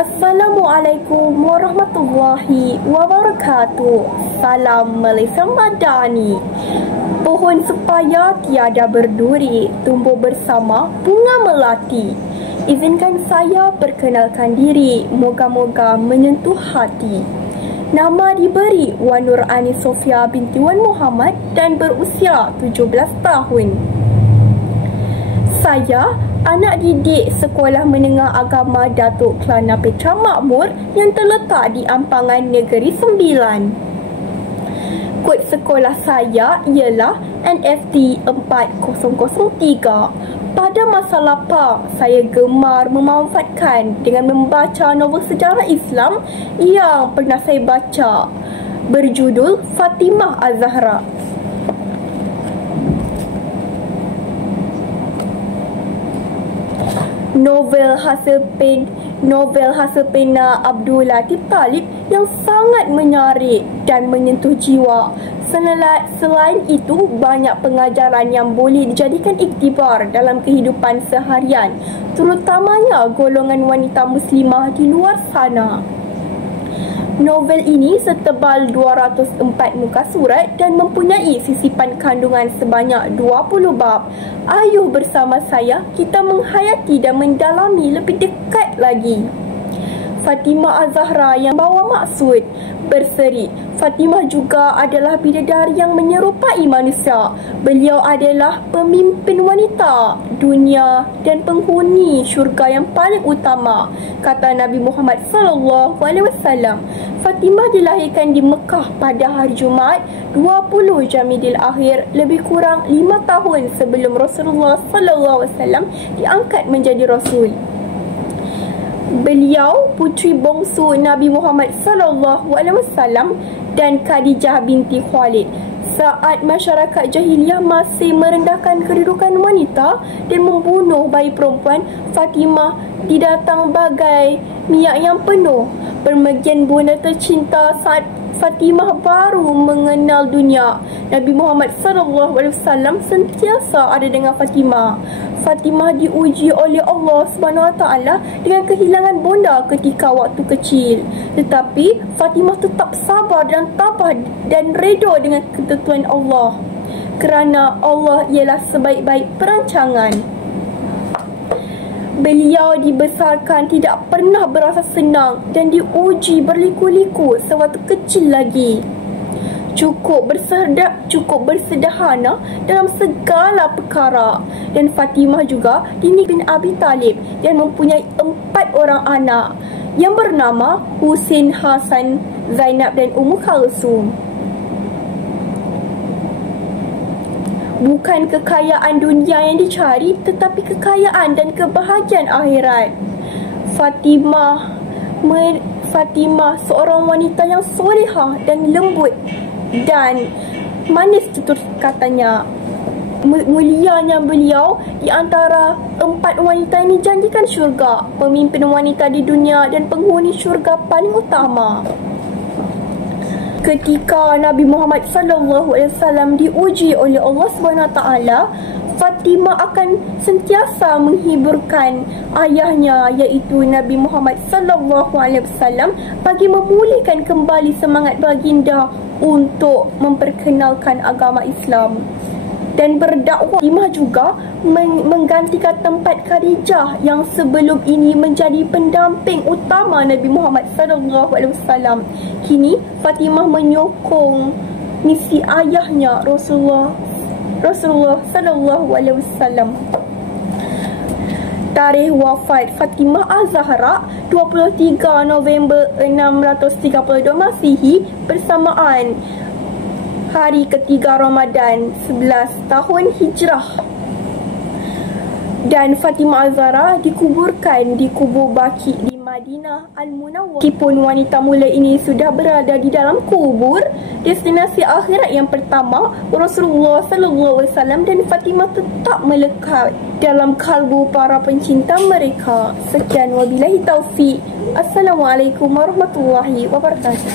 Assalamualaikum warahmatullahi wabarakatuh. Salam Malaysia Madani. Pohon sepaya tiada berduri, tumbuh bersama bunga melati. Izinkan saya perkenalkan diri, moga-moga menyentuh hati. Nama diberi Wan Nur Ani Sofia binti Wan Muhammad dan berusia 17 tahun. Saya anak didik Sekolah Menengah Agama Datuk Kelana Petra Makmur yang terletak di Ampangan Negeri Sembilan. Kod sekolah saya ialah NFT 4003. Pada masa lapang, saya gemar memanfaatkan dengan membaca novel sejarah Islam yang pernah saya baca berjudul Fatimah Az-Zahra. Novel hasil pena Abdul Latif Talib yang sangat menyarik dan menyentuh jiwa. Selain itu, banyak pengajaran yang boleh dijadikan iktibar dalam kehidupan seharian, terutamanya golongan wanita muslimah di luar sana. Novel ini setebal 204 muka surat dan mempunyai sisipan kandungan sebanyak 20 bab. Ayuh bersama saya kita menghayati dan mendalami lebih dekat lagi. Fatimah Az-Zahra yang bawa maksud berseri. Fatimah juga adalah bidadari yang menyerupai manusia. Beliau adalah pemimpin wanita dunia dan penghuni syurga yang paling utama, kata Nabi Muhammad SAW. Fatimah dilahirkan di Mekah pada hari Jumaat 20 Jamidil Akhir, lebih kurang 5 tahun sebelum Rasulullah SAW diangkat menjadi Rasul. Beliau puteri bongsu Nabi Muhammad SAW dan Khadijah binti Khalid. Saat masyarakat jahiliyah masih merendahkan kedudukan wanita dan membunuh bayi perempuan, Fatimah didatang bagai minyak yang penuh. Permergian bunda tercinta saat Fatimah baru mengenal dunia. Nabi Muhammad SAW sentiasa ada dengan Fatimah. Fatimah diuji oleh Allah SWT dengan kehilangan bonda ketika waktu kecil. Tetapi Fatimah tetap sabar dan tabah dan redha dengan ketentuan Allah, kerana Allah ialah sebaik-baik perancangan. Beliau dibesarkan tidak pernah berasa senang dan diuji berliku-liku sewaktu kecil lagi. Cukup bersederhana dalam segala perkara. Dan Fatimah juga dinikah bin Abi Talib dan mempunyai 4 orang anak yang bernama Husin, Hasan, Zainab dan Ummu Kalsum. Bukan kekayaan dunia yang dicari, tetapi kekayaan dan kebahagiaan akhirat. Fatimah seorang wanita yang solehah dan lembut dan manis tutur katanya. Mulianya beliau di antara 4 wanita ini janjikan syurga, pemimpin wanita di dunia dan penghuni syurga paling utama. Ketika Nabi Muhammad SAW diuji oleh Allah SWT, Fatimah akan sentiasa menghiburkan ayahnya iaitu Nabi Muhammad SAW bagi memulihkan kembali semangat baginda untuk memperkenalkan agama Islam. Dan berdakwah. Fatimah juga menggantikan tempat Khadijah yang sebelum ini menjadi pendamping utama Nabi Muhammad SAW. Kini Fatimah menyokong misi ayahnya Rasulullah SAW. Tarikh wafat Fatimah Az-Zahra 23 November 632 Masihi bersamaan hari ketiga Ramadan 11 tahun Hijrah. Dan Fatimah Az-Zahra dikuburkan di kubur Baqi di Madinah Al-Munawwarah. Meskipun wanita mulia ini sudah berada di dalam kubur, destinasi akhirat yang pertama Rasulullah SAW dan Fatimah tetap melekat dalam kalbu para pencinta mereka. Sekian wabillahi taufiq. Assalamualaikum warahmatullahi wabarakatuh.